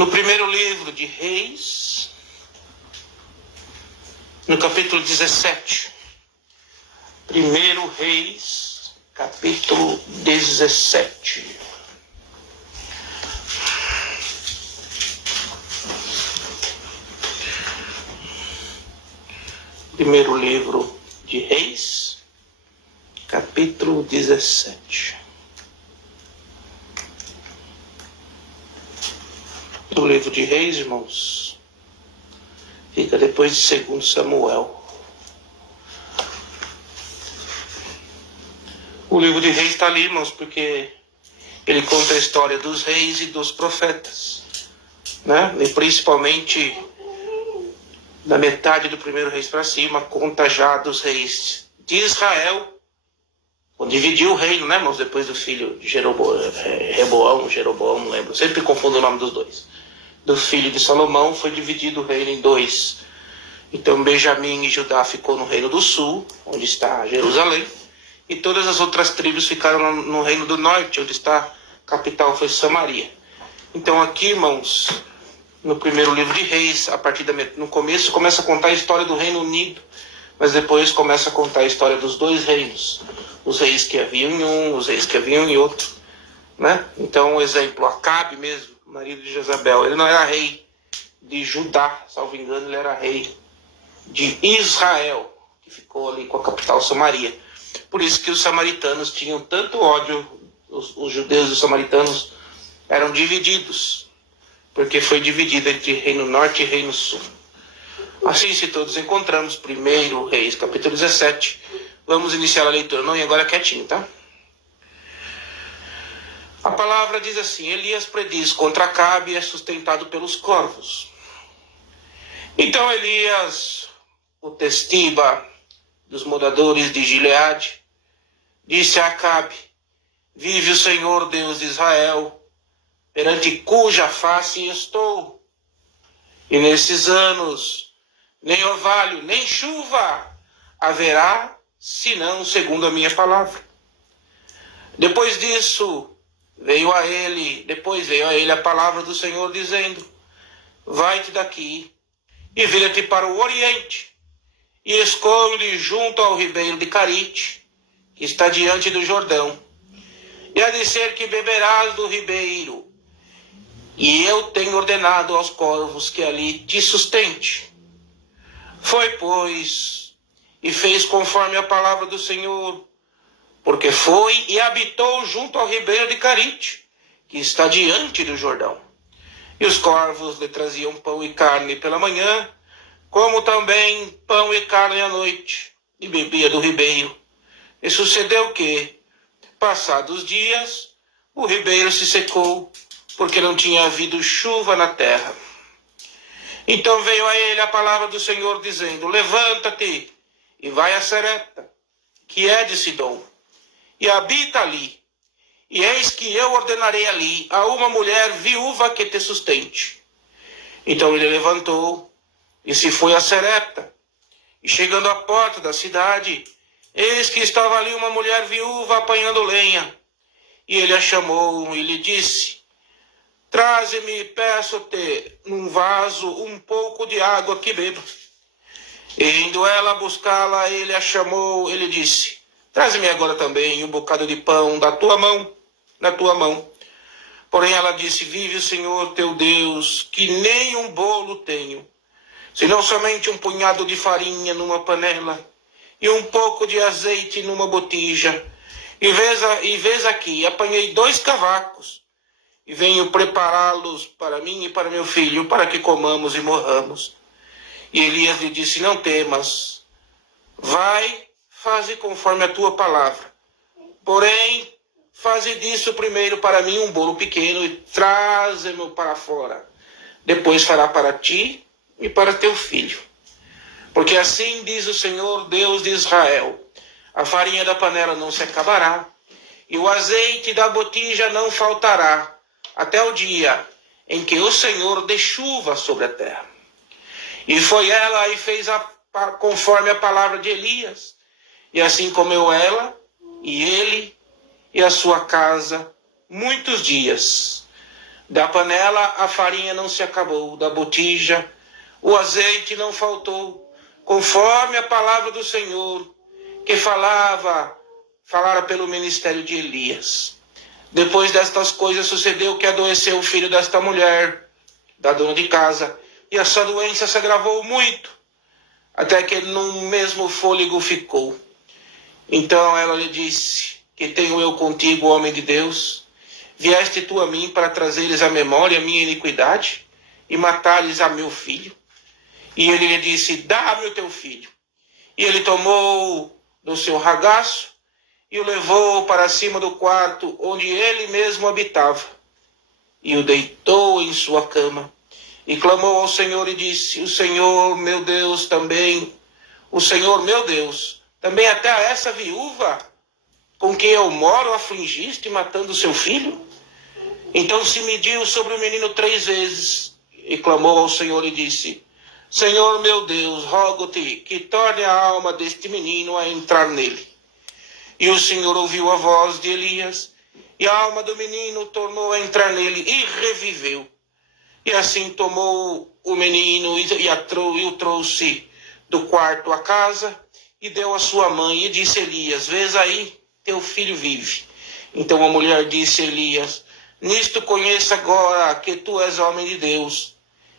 No primeiro livro de Reis, no capítulo 17. Primeiro Reis, capítulo 17. Primeiro livro de Reis, capítulo 17. O livro de Reis, irmãos, fica depois de 2 Samuel. O livro de Reis está ali, irmãos, porque ele conta a história dos reis e dos profetas, né? E principalmente da metade do primeiro Reis para cima, conta já dos reis de Israel, quando dividiu o reino, né, irmãos? Depois do filho de Jeroboão, não lembro, sempre confundo o nome dos dois. Do filho de Salomão foi dividido o reino em dois. Então Benjamim e Judá ficou no reino do sul, onde está Jerusalém, e todas as outras tribos ficaram no reino do norte, onde está a capital, foi Samaria. Então aqui, irmãos, no primeiro livro de Reis, no começo começa a contar a história do Reino Unido, mas depois começa a contar a história dos dois reinos, os reis que haviam em um, os reis que haviam em outro, né? Então, um exemplo, Acabe mesmo, marido de Jezabel, ele não era rei de Judá, salvo engano, ele era rei de Israel, que ficou ali com a capital Samaria. Por isso que os samaritanos tinham tanto ódio, os judeus e os samaritanos eram divididos, porque foi dividido entre Reino Norte e Reino Sul. Assim, se todos encontramos, primeiro Reis, capítulo 17, vamos iniciar a leitura. Não, e agora quietinho, tá? A palavra diz assim: Elias prediz contra Acabe e é sustentado pelos corvos. Então Elias, o testiba dos moradores de Gileade, disse a Acabe: vive o Senhor Deus de Israel, perante cuja face estou, e nesses anos nem orvalho, nem chuva haverá, senão segundo a minha palavra. Depois veio a ele a palavra do Senhor, dizendo: vai-te daqui e vira-te para o oriente, e esconde junto ao ribeiro de Carite, que está diante do Jordão. E há de ser que beberás do ribeiro, e eu tenho ordenado aos corvos que ali te sustente. Foi, pois, e fez conforme a palavra do Senhor, porque foi e habitou junto ao ribeiro de Carite, que está diante do Jordão. E os corvos lhe traziam pão e carne pela manhã, como também pão e carne à noite, e bebia do ribeiro. E sucedeu que, passados dias, o ribeiro se secou, porque não tinha havido chuva na terra. Então veio a ele a palavra do Senhor, dizendo: levanta-te e vai a Serepta, que é de Sidom, e habita ali. E eis que eu ordenarei ali a uma mulher viúva que te sustente. Então ele levantou e se foi a Serepta. E chegando à porta da cidade, eis que estava ali uma mulher viúva apanhando lenha. E ele a chamou e lhe disse: traze-me, peço-te, num vaso um pouco de água que beba. E indo ela buscá-la, ele a chamou, ele disse: traze-me agora também um bocado de pão na tua mão. Porém ela disse: vive o Senhor teu Deus, que nem um bolo tenho, senão somente um punhado de farinha numa panela e um pouco de azeite numa botija. E vês aqui, apanhei 2 cavacos, e venho prepará-los para mim e para meu filho, para que comamos e morramos. E Elias lhe disse: não temas, vai, faze conforme a tua palavra. Porém, faze disso primeiro para mim um bolo pequeno e traze-mo para fora. Depois fará para ti e para teu filho. Porque assim diz o Senhor Deus de Israel: a farinha da panela não se acabará, e o azeite da botija não faltará, até o dia em que o Senhor dê chuva sobre a terra. E foi ela e fez conforme a palavra de Elias. E assim comeu ela, e ele, e a sua casa, muitos dias. Da panela a farinha não se acabou, da botija o azeite não faltou, conforme a palavra do Senhor, que falara pelo ministério de Elias. Depois destas coisas sucedeu que adoeceu o filho desta mulher, da dona de casa, e a sua doença se agravou muito, até que num mesmo fôlego ficou. Então ela lhe disse: que tenho eu contigo, homem de Deus? Vieste tu a mim para trazeres à memória a minha iniquidade e matares a meu filho? E ele lhe disse: dá-me o teu filho. E ele tomou do seu ragaço e o levou para cima do quarto onde ele mesmo habitava, e o deitou em sua cama. E clamou ao Senhor e disse: o Senhor meu Deus também até a essa viúva com quem eu moro afligiste, matando seu filho? Então se mediu sobre o menino 3 vezes, e clamou ao Senhor e disse: Senhor meu Deus, rogo-te que torne a alma deste menino a entrar nele. E o Senhor ouviu a voz de Elias, e a alma do menino tornou a entrar nele, e reviveu. E assim tomou o menino e o trouxe do quarto à casa, e deu à sua mãe, e disse Elias: vês aí, teu filho vive. Então a mulher disse a Elias: nisto conheça agora que tu és homem de Deus,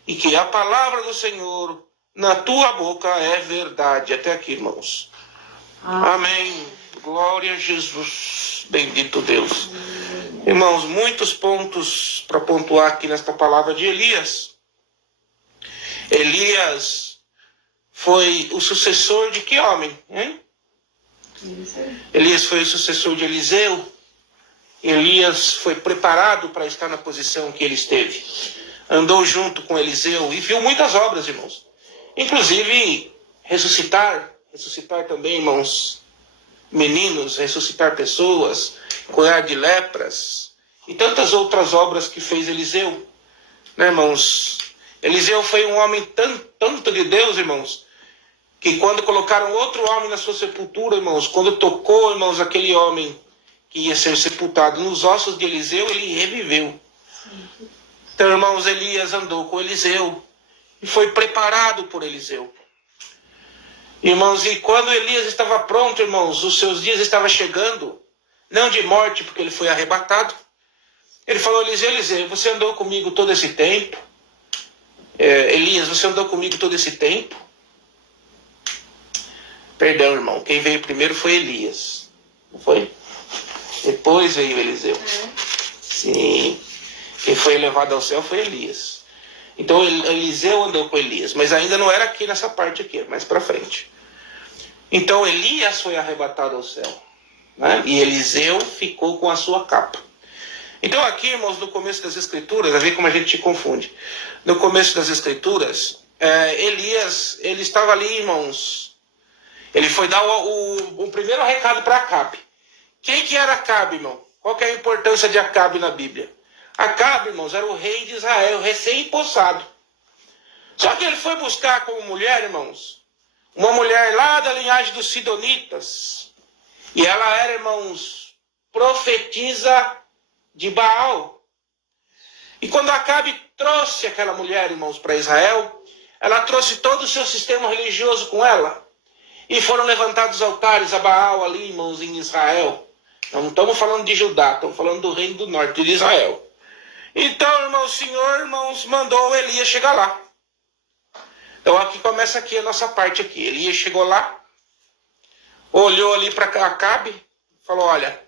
e que a palavra do Senhor na tua boca é verdade. Até aqui, irmãos. Amém. Glória a Jesus. Bendito Deus. Irmãos, muitos pontos para pontuar aqui nesta palavra de Elias. Elias foi o sucessor de que homem? Hein? Elias foi o sucessor de Eliseu. Elias foi preparado para estar na posição que ele esteve. Andou junto com Eliseu e viu muitas obras, irmãos. Inclusive, ressuscitar também, irmãos, meninos, ressuscitar pessoas, curar de lepras, e tantas outras obras que fez Eliseu. Né, irmãos? Eliseu foi um homem tanto de Deus, irmãos, que quando colocaram outro homem na sua sepultura, irmãos, quando tocou, irmãos, aquele homem que ia ser sepultado nos ossos de Eliseu, ele reviveu. Então, irmãos, Elias andou com Eliseu e foi preparado por Eliseu. Irmãos, e quando Elias estava pronto, irmãos, os seus dias estavam chegando, não de morte, porque ele foi arrebatado. Ele falou: Eliseu, você andou comigo todo esse tempo? Elias, você andou comigo todo esse tempo? Perdão, irmão, quem veio primeiro foi Elias, não foi? Depois veio Eliseu. Sim. Quem foi elevado ao céu foi Elias. Então Eliseu andou com Elias, mas ainda não era aqui nessa parte aqui, mais para frente. Então Elias foi arrebatado ao céu, né? E Eliseu ficou com a sua capa. Então aqui, irmãos, no começo das Escrituras, a ver como a gente se confunde. No começo das Escrituras, Elias, ele estava ali, irmãos. Ele foi dar o primeiro recado para Acabe. Quem que era Acabe, irmão? Qual que é a importância de Acabe na Bíblia? Acabe, irmãos, era o rei de Israel, recém-empossado. Só que ele foi buscar como mulher, irmãos, uma mulher lá da linhagem dos Sidonitas. E ela era, irmãos, profetisa de Baal. E quando Acabe trouxe aquela mulher, irmãos, para Israel, ela trouxe todo o seu sistema religioso com ela. E foram levantados altares a Baal ali, irmãos, em Israel. Não estamos falando de Judá, estamos falando do reino do norte, de Israel. Então, irmão, o Senhor, irmãos, mandou Elias chegar lá. Então, aqui começa aqui a nossa parte aqui. Elias chegou lá, olhou ali para Acabe, falou: olha,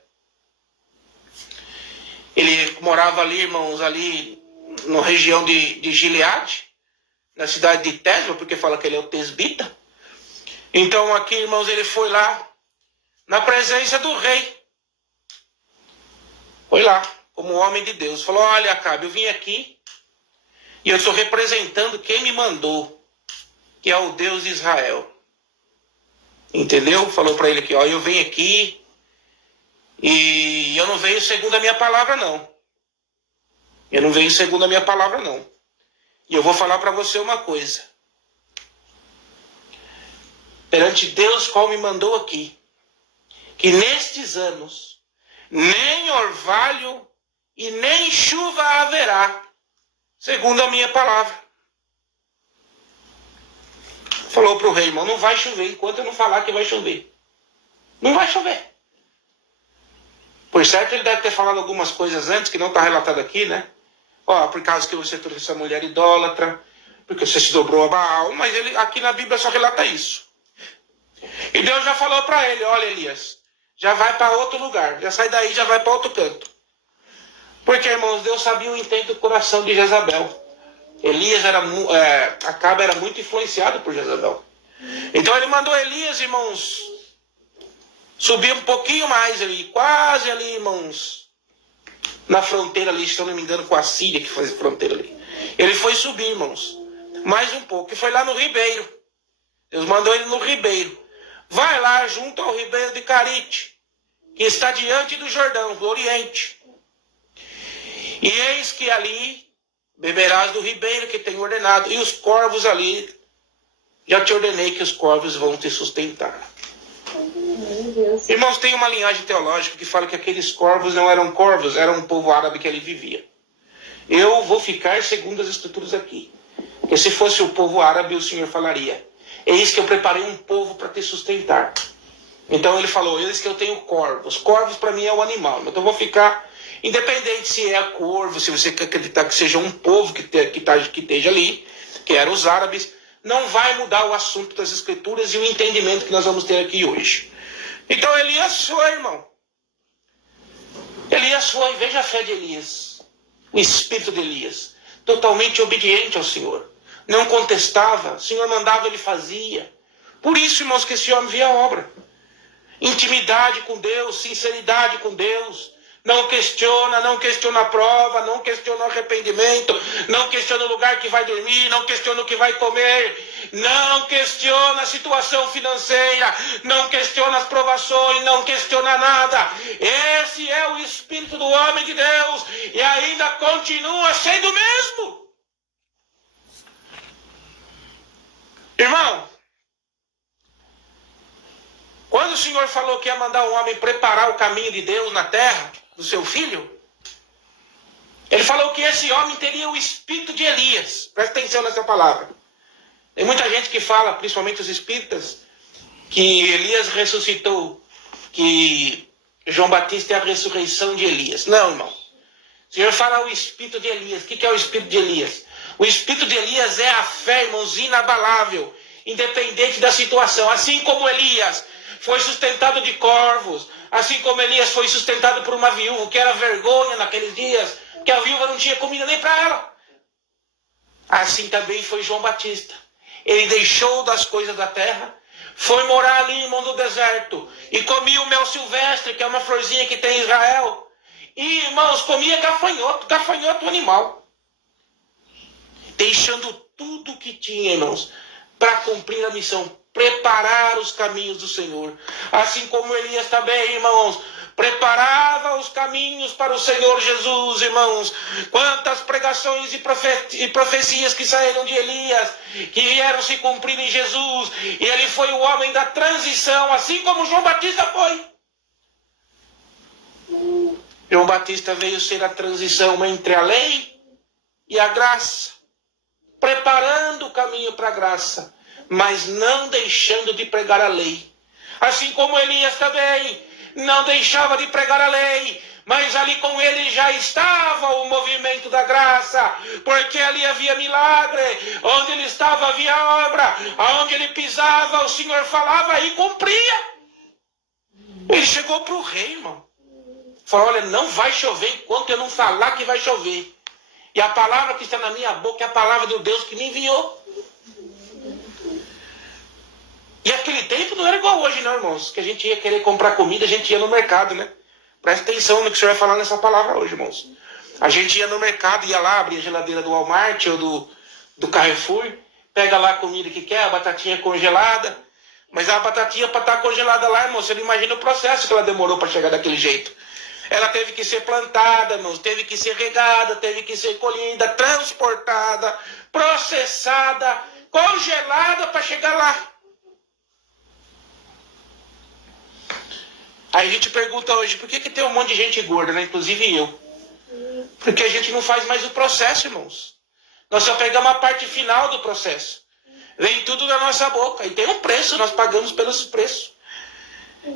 ele morava ali, irmãos, ali na região de Gileade, na cidade de Tesba, porque fala que ele é o tesbita. Então, aqui, irmãos, ele foi lá, na presença do rei. Foi lá, como homem de Deus. Falou: olha, Acabe, eu vim aqui e eu estou representando quem me mandou, que é o Deus de Israel. Entendeu? Falou para ele aqui: ó, eu venho aqui e eu não venho segundo a minha palavra, não. Eu não venho segundo a minha palavra, não. E eu vou falar para você uma coisa. Perante Deus, qual me mandou aqui, que nestes anos nem orvalho e nem chuva haverá, segundo a minha palavra. Falou para o rei, irmão, não vai chover enquanto eu não falar que vai chover. Não vai chover. Por certo, ele deve ter falado algumas coisas antes que não está relatado aqui, né? Ó, por causa que você trouxe essa mulher idólatra, porque você se dobrou a Baal, mas ele, aqui na Bíblia só relata isso. E Deus já falou para ele, olha Elias, já vai para outro lugar, já sai daí, já vai para outro canto. Porque, irmãos, Deus sabia o intento do coração de Jezabel. Acabe era muito influenciado por Jezabel. Então ele mandou Elias, irmãos, subir um pouquinho mais ali, quase ali, irmãos, na fronteira ali, se eu não me engano, com a Síria, que faz fronteira ali. Ele foi subir, irmãos, mais um pouco, e foi lá no ribeiro. Deus mandou ele no ribeiro. Vai lá junto ao ribeiro de Carite, que está diante do Jordão, do Oriente. E eis que ali beberás do ribeiro que tenho ordenado, e os corvos ali, já te ordenei que os corvos vão te sustentar. Irmãos, tem uma linhagem teológica que fala que aqueles corvos não eram corvos, era um povo árabe que ali vivia. Eu vou ficar segundo as escrituras aqui. Porque se fosse o povo árabe, o Senhor falaria, eis que eu preparei um povo para te sustentar. Então ele falou, eis que eu tenho corvos. Corvos para mim é o animal. Então eu vou ficar, independente se é corvo, se você quer acreditar que seja um povo que esteja ali, que eram os árabes, não vai mudar o assunto das escrituras e o entendimento que nós vamos ter aqui hoje. Então Elias foi, irmão. Elias foi, veja a fé de Elias. O espírito de Elias. Totalmente obediente ao Senhor. Não contestava. O Senhor mandava, ele fazia. Por isso, irmãos, que esse homem via a obra. Intimidade com Deus, sinceridade com Deus. Não questiona a prova, não questiona o arrependimento, não questiona o lugar que vai dormir, não questiona o que vai comer, não questiona a situação financeira, não questiona as provações, não questiona nada. Esse é o espírito do homem de Deus e ainda continua sendo o mesmo. Irmão, quando o Senhor falou que ia mandar um homem preparar o caminho de Deus na terra, do seu filho, ele falou que esse homem teria o espírito de Elias. Presta atenção nessa palavra. Tem muita gente que fala, principalmente os espíritas, que Elias ressuscitou, que João Batista é a ressurreição de Elias. Não, irmão. O Senhor fala o espírito de Elias. O que é o espírito de Elias? O espírito de Elias é a fé, irmãos, inabalável, independente da situação. Assim como Elias foi sustentado de corvos, assim como Elias foi sustentado por uma viúva, que era vergonha naqueles dias, que a viúva não tinha comida nem para ela. Assim também foi João Batista. Ele deixou das coisas da terra, foi morar ali, irmão, no deserto, e comia o mel silvestre, que é uma florzinha que tem em Israel. E, irmãos, comia gafanhoto animal. Deixando tudo que tinha, irmãos, para cumprir a missão, preparar os caminhos do Senhor. Assim como Elias também, irmãos, preparava os caminhos para o Senhor Jesus, irmãos. Quantas pregações e profecias que saíram de Elias, que vieram se cumprir em Jesus. E ele foi o homem da transição, assim como João Batista foi. João Batista veio ser a transição entre a lei e a graça, preparando o caminho para a graça, mas não deixando de pregar a lei. Assim como Elias também não deixava de pregar a lei, mas ali com ele já estava o movimento da graça, porque ali havia milagre, onde ele estava havia obra, aonde ele pisava o Senhor falava e cumpria. Ele chegou para o rei, irmão, falou, olha, não vai chover enquanto eu não falar que vai chover. E a palavra que está na minha boca é a palavra do Deus que me enviou. E aquele tempo não era igual hoje, não, irmãos. Que a gente ia querer comprar comida, a gente ia no mercado, né? Presta atenção no que o senhor vai falar nessa palavra hoje, irmãos. A gente ia no mercado, ia lá, abria a geladeira do Walmart ou do Carrefour, pega lá a comida que quer, a batatinha congelada. Mas a batatinha, para estar congelada lá, irmão, você não imagina o processo que ela demorou para chegar daquele jeito. Ela teve que ser plantada, irmãos, teve que ser regada, teve que ser colhida, transportada, processada, congelada para chegar lá. Aí a gente pergunta hoje, por que tem um monte de gente gorda, né? Inclusive eu. Porque a gente não faz mais o processo, irmãos. Nós só pegamos a parte final do processo. Vem tudo na nossa boca. E tem um preço, nós pagamos pelos preços.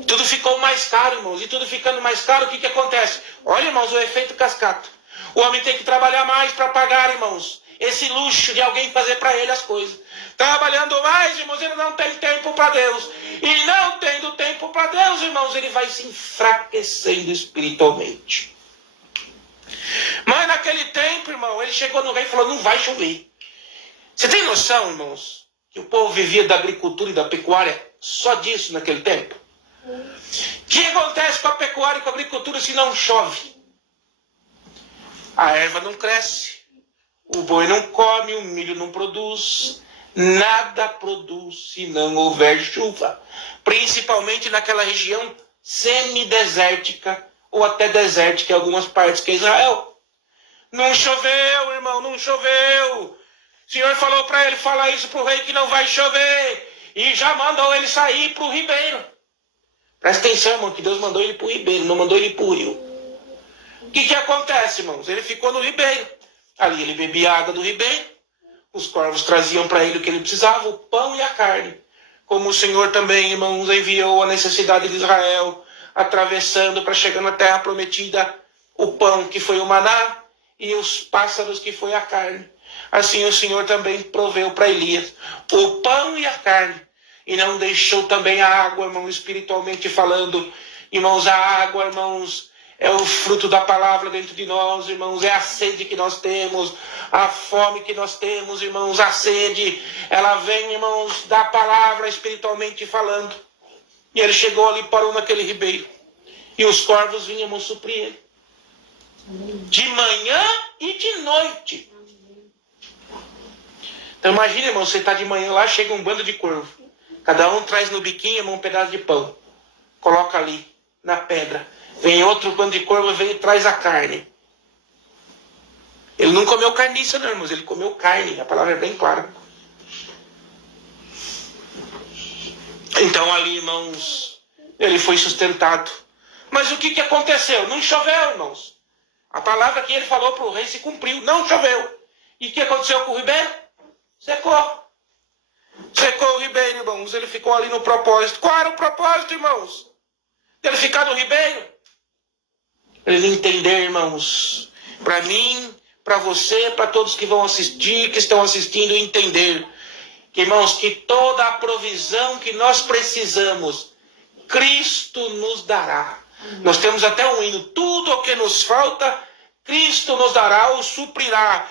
Tudo ficou mais caro, irmãos. E tudo ficando mais caro, o que acontece? Olha, irmãos, o efeito cascata. O homem tem que trabalhar mais para pagar, irmãos, esse luxo de alguém fazer para ele as coisas. Trabalhando mais, irmãos, ele não tem tempo para Deus. E não tendo tempo para Deus, irmãos, ele vai se enfraquecendo espiritualmente. Mas naquele tempo, irmão, ele chegou no rei e falou, não vai chover. Você tem noção, irmãos, que o povo vivia da agricultura e da pecuária só disso naquele tempo? O que acontece com a pecuária e com a agricultura se não chove? A erva não cresce, o boi não come, o milho não produz, nada produz se não houver chuva. Principalmente naquela região semidesértica ou até desértica em algumas partes que é Israel. Não choveu, irmão, não choveu. O Senhor falou para ele falar isso para o rei que não vai chover. E já mandou ele sair para o ribeiro. Presta atenção, irmão, que Deus mandou ele para o ribeiro, não mandou ele para o rio. O que acontece, irmãos? Ele ficou no ribeiro. Ali ele bebia a água do ribeiro. Os corvos traziam para ele o que ele precisava, o pão e a carne. Como o Senhor também, irmãos, enviou a necessidade de Israel, atravessando para chegar na terra prometida, o pão que foi o maná e os pássaros que foi a carne. Assim o Senhor também proveu para Elias o pão e a carne. E não deixou também a água, irmão, espiritualmente falando. Irmãos, a água, irmãos, é o fruto da palavra dentro de nós, irmãos. É a sede que nós temos, a fome que nós temos, irmãos. A sede, ela vem, irmãos, da palavra espiritualmente falando. E ele chegou ali, parou naquele ribeiro. E os corvos vinham suprir ele. De manhã e de noite. Então imagina, irmão, você está de manhã lá, chega um bando de corvo. Cada um traz no biquinho, irmão, um pedaço de pão. Coloca ali, na pedra. Vem outro bando de corvo, vem e traz a carne. Ele não comeu carniça, não, irmãos. Ele comeu carne. A palavra é bem clara. Então ali, irmãos, ele foi sustentado. Mas o que aconteceu? Não choveu, irmãos. A palavra que ele falou para o rei se cumpriu. Não choveu. E o que aconteceu com o ribeiro? Secou. Secou o ribeiro, irmãos. Ele ficou ali no propósito. Qual era o propósito, irmãos? Ele ficar no ribeiro? Ele entender, irmãos. Para mim, para você, para todos que vão assistir, que estão assistindo, entender. Que, irmãos, que toda a provisão que nós precisamos, Cristo nos dará. Nós temos até um hino. Tudo o que nos falta, Cristo nos dará ou suprirá.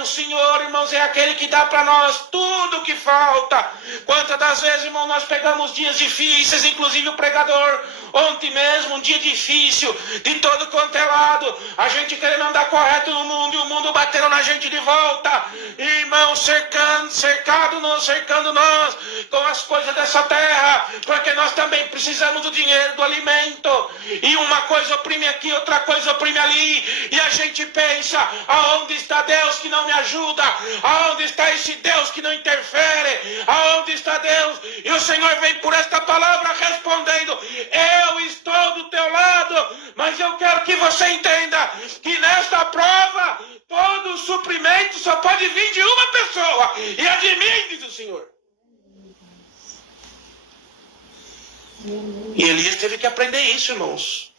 O Senhor, irmãos, é aquele que dá para nós tudo o que falta. Quantas das vezes, irmão, nós pegamos dias difíceis, inclusive o pregador, ontem mesmo, um dia difícil, de todo quanto é lado, a gente querendo andar correto no mundo, e o mundo batendo na gente de volta, irmão, cercando nós com as coisas dessa terra, porque nós também precisamos do dinheiro, do alimento, e uma coisa oprime aqui, outra coisa oprime ali, e a gente pensa, aonde está Deus que não me ajuda? Aonde está esse Deus que não interfere? Aonde está Deus? E o Senhor vem por esta palavra respondendo, eu estou do teu lado, mas eu quero que você entenda que nesta prova, todo o suprimento só pode vir de uma pessoa, e é de mim, diz o Senhor. E Elias teve que aprender isso, irmãos.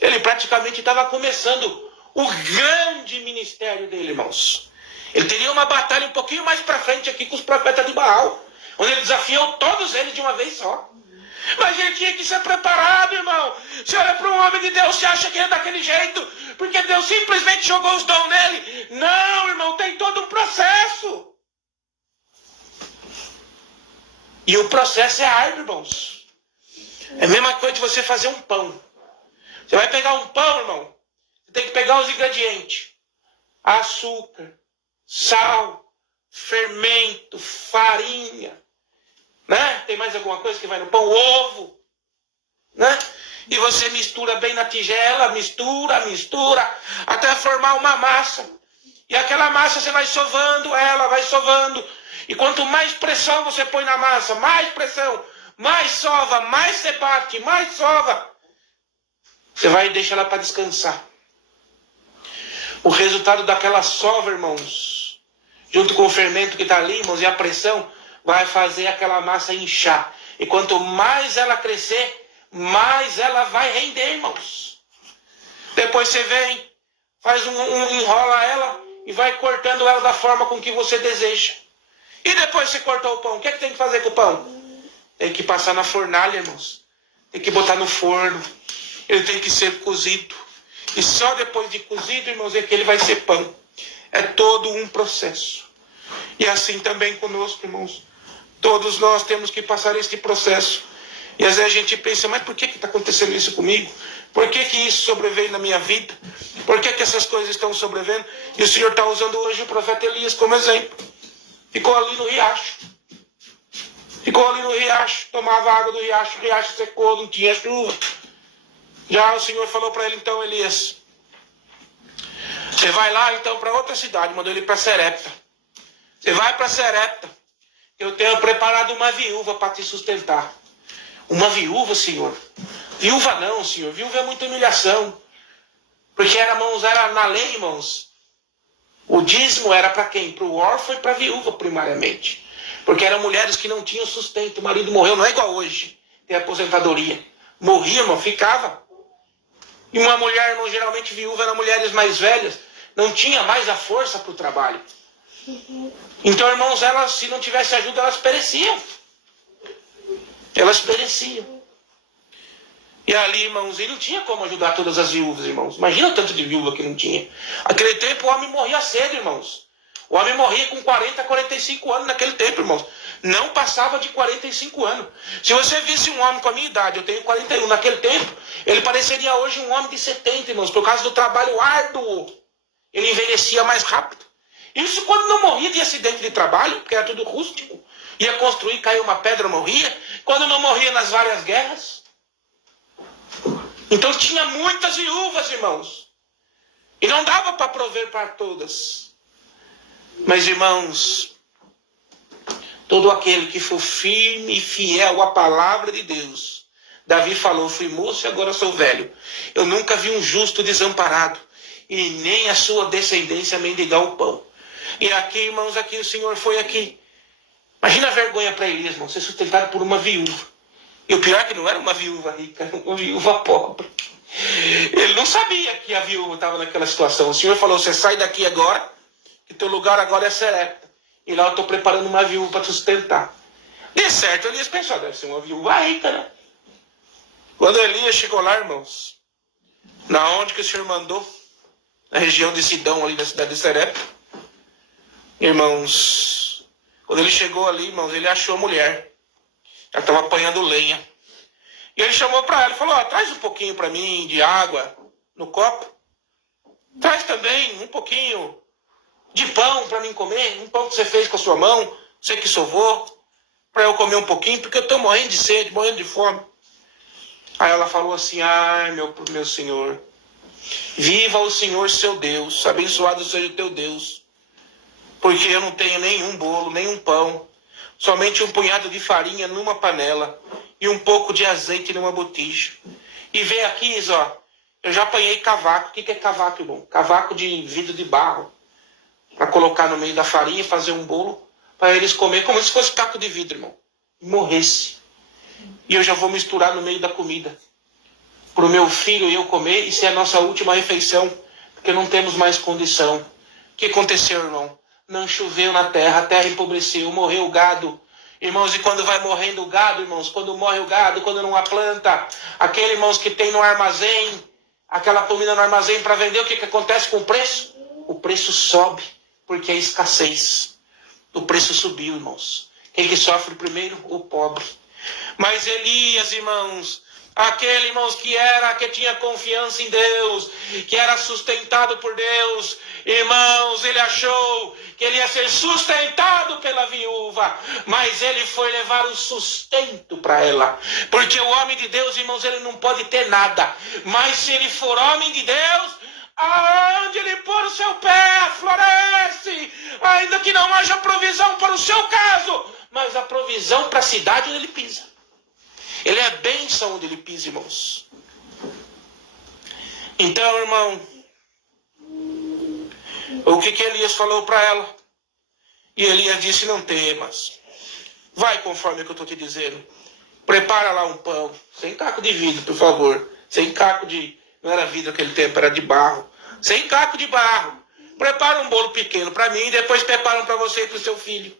Ele praticamente estava começando o grande ministério dele, irmãos. Ele teria uma batalha um pouquinho mais para frente aqui com os profetas de Baal, onde ele desafiou todos eles de uma vez só. Mas ele tinha que ser preparado, irmão. Você olha para um homem de Deus, você acha que é daquele jeito, porque Deus simplesmente jogou os dons nele. Não, irmão, tem todo um processo. E o processo é árduo, irmãos. É a mesma coisa de você fazer um pão. Você vai pegar um pão, irmão, você tem que pegar os ingredientes. Açúcar, sal, fermento, farinha, né? Tem mais alguma coisa que vai no pão? Ovo, né? E você mistura bem na tigela, mistura, até formar uma massa. E aquela massa você vai sovando ela, vai sovando. E quanto mais pressão você põe na massa, mais pressão, mais sova, mais você bate, mais sova. Você vai e deixa ela para descansar. O resultado daquela sova, irmãos, junto com o fermento que está ali, irmãos, e a pressão, vai fazer aquela massa inchar. E quanto mais ela crescer, mais ela vai render, irmãos. Depois você vem, enrola ela e vai cortando ela da forma com que você deseja. E depois você cortou o pão, o que é que tem que fazer com o pão? Tem que passar na fornalha, irmãos. Tem que botar no forno. Ele tem que ser cozido. E só depois de cozido, irmãos, é que ele vai ser pão. É todo um processo. E assim também conosco, irmãos. Todos nós temos que passar este processo. E às vezes a gente pensa, mas por que está acontecendo isso comigo? Por que isso sobreveio na minha vida? Por que essas coisas estão sobrevendo? E o Senhor está usando hoje o profeta Elias como exemplo. Ficou ali no riacho. Tomava água do riacho, o riacho secou, não tinha chuva. Já o Senhor falou para ele, então, Elias, você vai lá então para outra cidade, mandou ele para Serepta. Você vai para Serepta, eu tenho preparado uma viúva para te sustentar. Uma viúva, Senhor? Viúva não, Senhor, viúva é muita humilhação. Porque era na lei, irmãos, o dízimo era para quem? Para o órfão e para a viúva, primariamente. Porque eram mulheres que não tinham sustento, o marido morreu, não é igual hoje, tem aposentadoria. Morria, irmão, ficava. E uma mulher, irmão, geralmente viúva, eram mulheres mais velhas, não tinha mais a força para o trabalho. Então, irmãos, elas, se não tivesse ajuda, elas pereciam. Elas pereciam. E ali, irmãos, ele não tinha como ajudar todas as viúvas, irmãos. Imagina o tanto de viúva que não tinha. Naquele tempo, o homem morria cedo, irmãos. O homem morria com 40, 45 anos naquele tempo, irmãos. Não passava de 45 anos. Se você visse um homem com a minha idade, eu tenho 41, naquele tempo, ele pareceria hoje um homem de 70, irmãos, por causa do trabalho árduo. Ele envelhecia mais rápido. Isso quando não morria de acidente de trabalho, porque era tudo rústico. Ia construir, caiu uma pedra, morria. Quando não morria nas várias guerras. Então tinha muitas viúvas, irmãos. E não dava para prover para todas. Mas, irmãos, todo aquele que for firme e fiel à palavra de Deus. Davi falou, fui moço e agora sou velho. Eu nunca vi um justo desamparado. E nem a sua descendência mendigar o pão. E aqui, irmãos, aqui o Senhor foi aqui. Imagina a vergonha para Elias, irmão, ser sustentado por uma viúva. E o pior é que não era uma viúva rica, era uma viúva pobre. Ele não sabia que a viúva estava naquela situação. O Senhor falou, você sai daqui agora, que teu lugar agora é Serepta. E lá eu estou preparando uma viúva para te sustentar. De certo, Elias pensou, deve ser uma viúva rica, né? Quando Elias chegou lá, irmãos, na onde que o Senhor mandou, na região de Sidão, ali da cidade de Serepta, irmãos, quando ele chegou ali, irmãos, ele achou a mulher. Ela estava apanhando lenha. E ele chamou para ela e falou, traz um pouquinho para mim de água no copo. Traz também um pouquinho de pão para mim comer. Um pão que você fez com a sua mão, você que sovou, para eu comer um pouquinho, porque eu estou morrendo de sede, morrendo de fome. Aí ela falou assim, ai meu Senhor, viva o Senhor seu Deus, abençoado seja o teu Deus. Porque eu não tenho nenhum bolo, nenhum pão. Somente um punhado de farinha numa panela e um pouco de azeite numa botija. E vê aqui, ó, eu já apanhei cavaco. O que é cavaco, irmão? Cavaco de vidro de barro. Para colocar no meio da farinha e fazer um bolo para eles comerem como se fosse caco de vidro, irmão. E morresse. E eu já vou misturar no meio da comida. Para o meu filho e eu comer e ser a nossa última refeição. Porque não temos mais condição. O que aconteceu, irmão? Não choveu na terra, a terra empobreceu, morreu o gado. Irmãos, e quando vai morrendo o gado, irmãos, quando morre o gado, quando não há planta, aquele, irmãos, que tem no armazém, aquela comida no armazém para vender, o que acontece com o preço? O preço sobe, porque é escassez. O preço subiu, irmãos. Quem que sofre primeiro? O pobre. Mas Elias, irmãos, aquele, irmãos, que tinha confiança em Deus, que era sustentado por Deus, irmãos, ele achou que ele ia ser sustentado pela viúva, mas ele foi levar o sustento para ela, porque o homem de Deus, irmãos, ele não pode ter nada, mas se ele for homem de Deus, aonde ele pôr o seu pé, floresce, ainda que não haja provisão para o seu caso, mas a provisão para a cidade onde ele pisa. Ele é bênção onde ele pisa, irmãos. Então, irmão, O que Elias falou para ela? E Elias disse, não temas. Vai conforme o que eu estou te dizendo. Prepara lá um pão. Sem caco de vidro, por favor. Sem caco de... Não era vidro naquele tempo, era de barro. Sem caco de barro. Prepara um bolo pequeno para mim e depois prepara um para você e para o seu filho.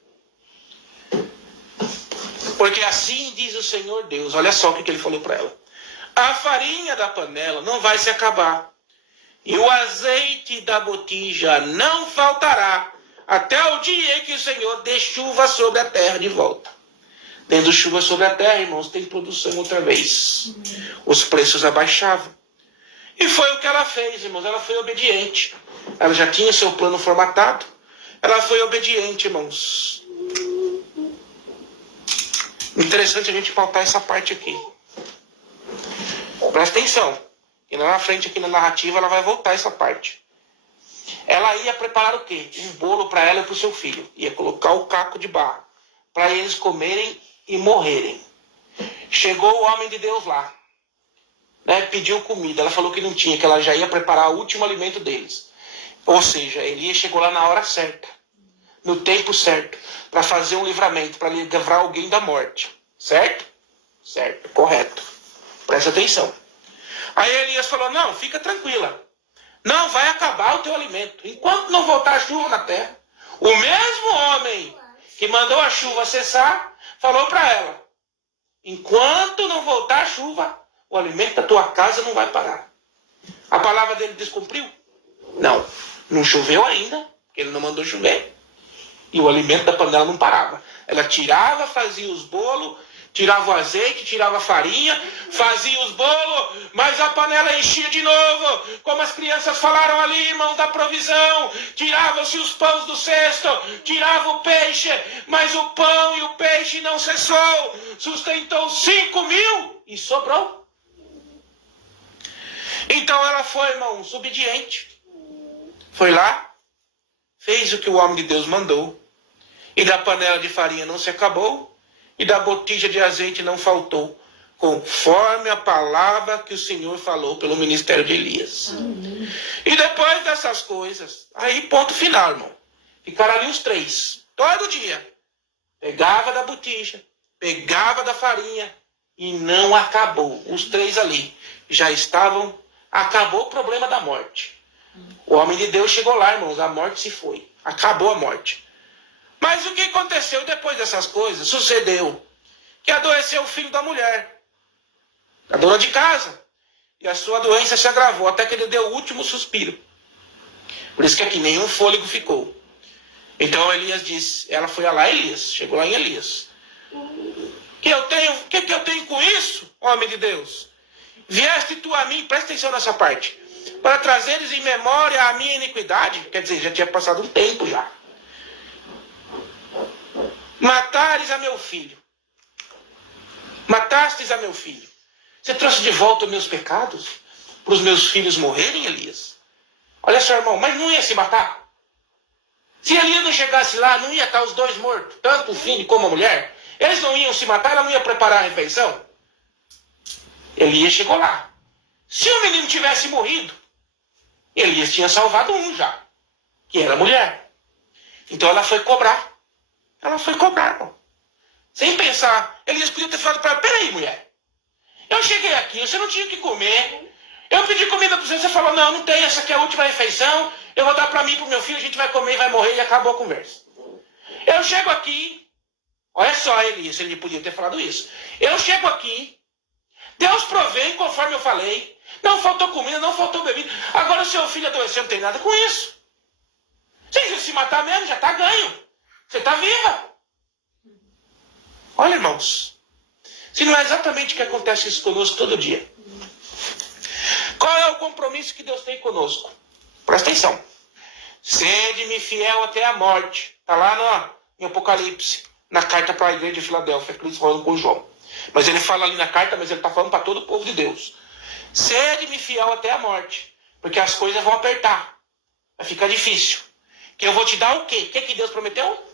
Porque assim diz o Senhor Deus. Olha só o que ele falou para ela. A farinha da panela não vai se acabar. E o azeite da botija não faltará. Até o dia em que o Senhor dê chuva sobre a terra de volta. Tendo chuva sobre a terra, irmãos, tem produção outra vez. Os preços abaixavam. E foi o que ela fez, irmãos. Ela foi obediente. Ela já tinha seu plano formatado. Ela foi obediente, irmãos. Interessante a gente pautar essa parte aqui. Presta atenção. E lá na frente, aqui na narrativa, ela vai voltar essa parte. Ela ia preparar o quê? Um bolo para ela e para o seu filho. Ia colocar o caco de barro. Para eles comerem e morrerem. Chegou o homem de Deus lá. Pediu comida. Ela falou que não tinha, que ela já ia preparar o último alimento deles. Ou seja, Elias chegou lá na hora certa. No tempo certo. Para fazer um livramento. Para livrar alguém da morte. Certo? Certo. Correto. Presta atenção. Aí Elias falou, não, fica tranquila. Não vai acabar o teu alimento. Enquanto não voltar a chuva na terra. O mesmo homem que mandou a chuva cessar, falou para ela, enquanto não voltar a chuva, o alimento da tua casa não vai parar. A palavra dele descumpriu? Não. Não choveu ainda, porque ele não mandou chover. E o alimento da panela não parava. Ela tirava, fazia os bolos, tirava o azeite, tirava a farinha, fazia os bolos, mas a panela enchia de novo. Como as crianças falaram ali, irmãos, da provisão. Tiravam-se os pães do cesto, tirava o peixe, mas o pão e o peixe não cessou. Sustentou 5.000 e sobrou. Então ela foi, irmãos, obediente. Foi lá, fez o que o homem de Deus mandou. E da panela de farinha não se acabou. E da botija de azeite não faltou, conforme a palavra que o Senhor falou pelo ministério de Elias. E depois dessas coisas, aí ponto final, irmão. Ficaram ali os três, todo dia. Pegava da botija, pegava da farinha e não acabou. Os três ali já estavam, acabou o problema da morte. O homem de Deus chegou lá, irmãos, a morte se foi. Acabou a morte. Mas o que aconteceu depois dessas coisas? Sucedeu que adoeceu o filho da mulher, a dona de casa, e a sua doença se agravou até que ele deu o último suspiro. Por isso que aqui nenhum fôlego ficou. Então Elias disse, ela foi lá, Elias, chegou lá em Elias. O que eu tenho com isso, homem de Deus? Vieste tu a mim, presta atenção nessa parte, para trazeres em memória a minha iniquidade. Quer dizer, já tinha passado um tempo já. Matares a meu filho. Matastes a meu filho. Você trouxe de volta os meus pecados para os meus filhos morrerem, Elias? Olha só, irmão, mas não ia se matar? Se Elias não chegasse lá, não ia estar os dois mortos, tanto o filho como a mulher? Eles não iam se matar, ela não ia preparar a refeição? Elias chegou lá. Se o menino tivesse morrido, Elias tinha salvado um já, que era a mulher. Então ela foi cobrar. Ela foi cobrar, irmão. Sem pensar. Elias podia ter falado para ela, peraí, mulher. Eu cheguei aqui, você não tinha o que comer. Eu pedi comida para você, você falou, não tem, essa aqui é a última refeição. Eu vou dar para mim e para o meu filho, a gente vai comer e vai morrer e acabou a conversa. Eu chego aqui. Olha só, Elias, ele podia ter falado isso. Eu chego aqui. Deus provém conforme eu falei. Não faltou comida, não faltou bebida. Agora o seu filho adoeceu, não tem nada com isso. Se se matar mesmo, já está ganho. Você está viva. Olha, irmãos. Se não é exatamente o que acontece isso conosco todo dia. Qual é o compromisso que Deus tem conosco? Presta atenção. Sede-me fiel até a morte. Está lá em Apocalipse. Na carta para a igreja de Filadélfia. Que eles falam com João. Mas ele fala ali na carta, mas ele está falando para todo o povo de Deus. Sede-me fiel até a morte. Porque as coisas vão apertar. Vai ficar difícil. Que eu vou te dar o quê? O que Deus prometeu?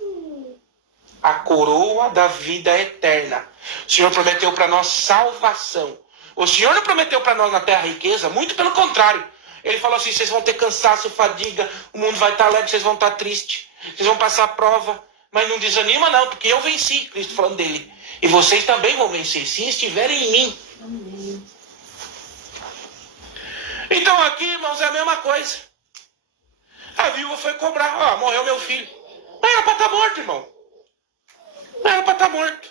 A coroa da vida eterna. O Senhor prometeu para nós salvação. O Senhor não prometeu para nós na terra riqueza, muito pelo contrário. Ele falou assim, vocês vão ter cansaço, fadiga, o mundo vai estar alegre, vocês vão estar tristes, vocês vão passar prova, mas não desanima não, porque eu venci, Cristo falando dele. E vocês também vão vencer, se estiverem em mim. Amém. Então aqui, irmãos, é a mesma coisa. A viúva foi cobrar, morreu meu filho. Mas era para estar morto, irmão. Não era para estar morto.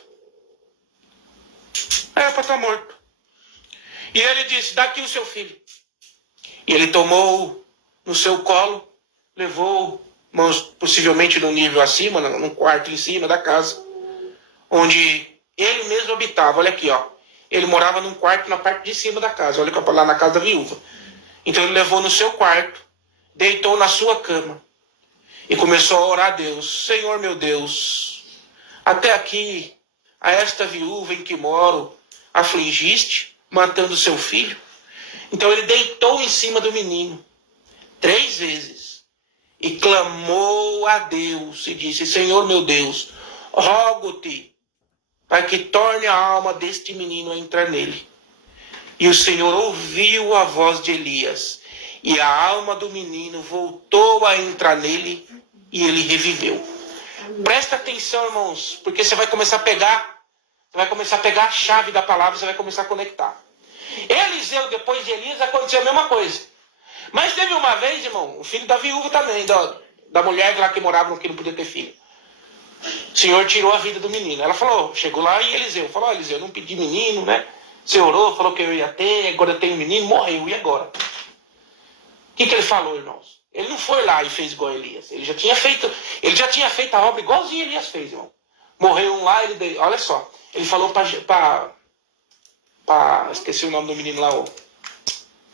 Era para estar morto. E ele disse, dá aqui o seu filho. E ele tomou no seu colo, levou, irmãos, possivelmente num nível acima, num quarto em cima da casa, onde ele mesmo habitava. Olha aqui, ele morava num quarto na parte de cima da casa. Olha lá na casa da viúva. Então ele levou no seu quarto, deitou na sua cama e começou a orar a Deus. Senhor meu Deus, até aqui, a esta viúva em que moro, afligiste, matando seu filho. Então ele deitou em cima do menino 3 vezes e clamou a Deus e disse, Senhor meu Deus, rogo-te para que torne a alma deste menino a entrar nele. E o Senhor ouviu a voz de Elias, e a alma do menino voltou a entrar nele, e ele reviveu. Presta atenção, irmãos, porque você vai começar a pegar a chave da palavra, você vai começar a conectar. Eliseu, depois de Elias, aconteceu a mesma coisa. Mas teve uma vez, irmão, o filho da viúva também, da mulher lá que morava, que não podia ter filho. O Senhor tirou a vida do menino. Ela falou, chegou lá e Eliseu falou, Eliseu, eu não pedi menino, né? Você orou, falou que eu ia ter, agora eu tenho um menino, morreu, e agora? O que ele falou, irmãos? Ele não foi lá e fez igual a Elias. Ele já tinha feito a obra igualzinho Elias fez, irmão. Morreu um lá, olha só. Ele falou para esqueci o nome do menino lá,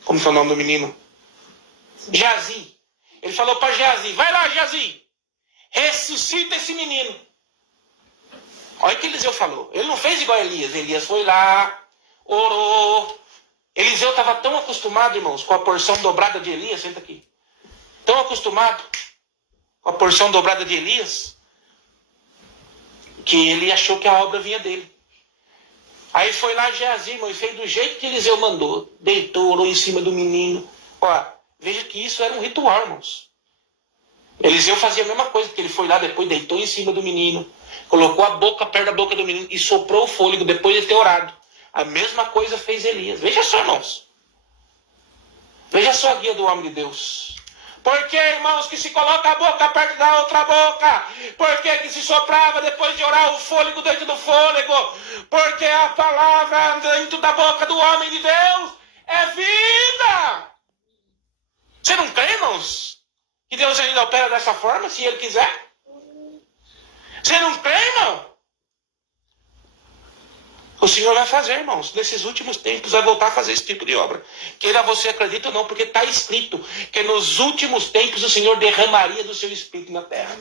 como que é o nome do menino? Geazi. Ele falou para Geazi, vai lá, Geazi, ressuscita esse menino. Olha o que Eliseu falou. Ele não fez igual a Elias. Elias foi lá, orou. Eliseu estava tão acostumado, irmãos, com a porção dobrada de Elias, senta aqui. Tão acostumado com a porção dobrada de Elias, que ele achou que a obra vinha dele. Aí foi lá Geazi, irmão, e fez do jeito que Eliseu mandou. Deitou, orou em cima do menino. Veja que isso era um ritual, irmãos. Eliseu fazia a mesma coisa, porque ele foi lá depois, deitou em cima do menino, colocou a boca perto da boca do menino e soprou o fôlego depois de ter orado. A mesma coisa fez Elias. Veja só, irmãos. Veja só a guia do homem de Deus. Por que, irmãos, que se coloca a boca perto da outra boca? Por que se soprava depois de orar o fôlego dentro do fôlego? Porque a palavra dentro da boca do homem de Deus é vida. Você não crê, irmãos? Que Deus ainda opera dessa forma, se Ele quiser? Você não crê, irmão? O Senhor vai fazer, irmãos. Nesses últimos tempos vai voltar a fazer esse tipo de obra. Queira você acredita ou não, porque está escrito que nos últimos tempos o Senhor derramaria do seu Espírito na terra.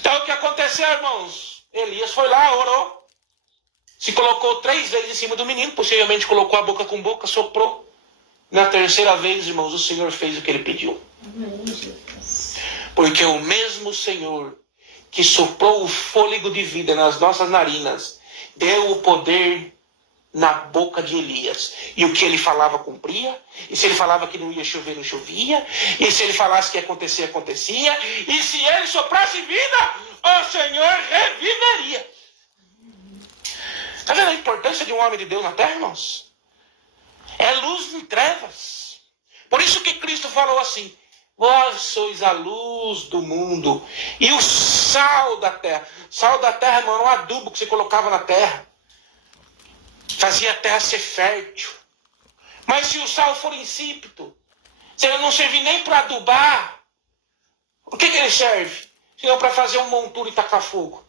Então o que aconteceu, irmãos? Elias foi lá, orou. Se colocou 3 vezes em cima do menino. Possivelmente colocou a boca com boca, soprou. Na 3ª vez, irmãos, o Senhor fez o que ele pediu. Porque o mesmo Senhor que soprou o fôlego de vida nas nossas narinas, deu o poder na boca de Elias. E o que ele falava cumpria. E se ele falava que não ia chover, não chovia. E se ele falasse que ia acontecer, acontecia. E se ele soprasse vida, o Senhor reviveria. Está vendo a importância de um homem de Deus na terra, irmãos? É luz em trevas. Por isso que Cristo falou assim, vós sois a luz do mundo e o sal da terra. Sal da terra, irmão, era um adubo que você colocava na terra. Fazia a terra ser fértil. Mas se o sal for insípido, se ele não servir nem para adubar, o que ele serve? Senão para fazer um monturo e tacar fogo.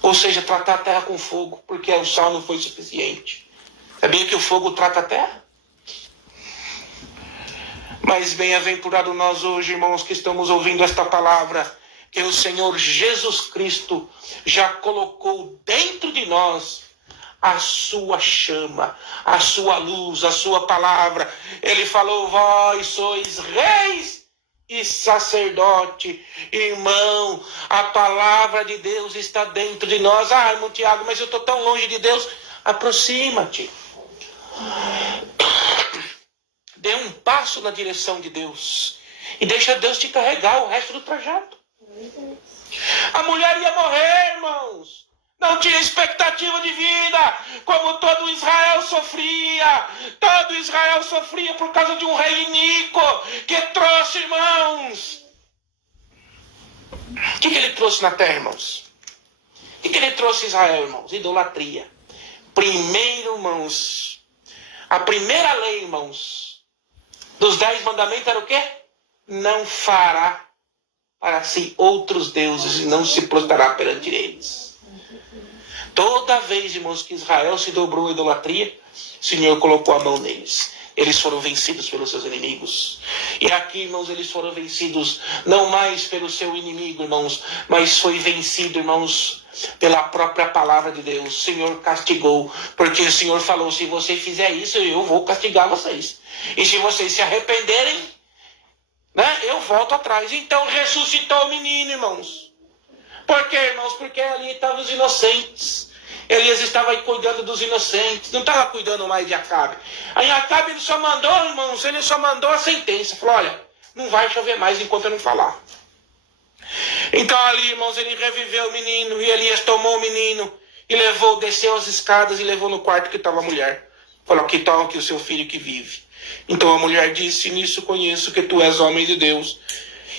Ou seja, tratar a terra com fogo, porque o sal não foi suficiente. Sabia que o fogo trata a terra? Mas bem-aventurado nós hoje, irmãos, que estamos ouvindo esta palavra, que o Senhor Jesus Cristo já colocou dentro de nós a sua chama, a sua luz, a sua palavra. Ele falou, vós sois reis e sacerdote. Irmão, a palavra de Deus está dentro de nós. Irmão Tiago, mas eu estou tão longe de Deus. Aproxima-te. um passo na direção de Deus e deixa Deus te carregar o resto do trajeto. A mulher ia morrer, irmãos. Não tinha expectativa de vida, como todo Israel sofria. Todo Israel sofria por causa de um rei iníquo que trouxe, irmãos. O que ele trouxe na terra, irmãos? O que ele trouxe a Israel, irmãos? Idolatria. Primeiro, irmãos, a primeira lei, irmãos, dos 10 mandamentos era o quê? Não fará para si outros deuses e não se prostrará perante eles. Toda vez, irmãos, que Israel se dobrou à idolatria, o Senhor colocou a mão neles. Eles foram vencidos pelos seus inimigos. E aqui, irmãos, eles foram vencidos não mais pelo seu inimigo, irmãos, mas foi vencido, irmãos, pela própria palavra de Deus. O Senhor castigou, porque o Senhor falou, se você fizer isso, eu vou castigar vocês. E se vocês se arrependerem, né, eu volto atrás. Então ressuscitou o menino, irmãos. Por quê, irmãos? Porque ali estavam os inocentes. Elias estava aí cuidando dos inocentes, não estava cuidando mais de Acabe. Aí Acabe ele só mandou, irmãos, ele só mandou a sentença. Falou, olha, não vai chover mais enquanto eu não falar. Então ali, irmãos, ele reviveu o menino, e Elias tomou o menino, e levou, desceu as escadas e levou no quarto que estava a mulher. Falou, aqui está aqui o seu filho que vive. Então a mulher disse, nisso conheço que tu és homem de Deus,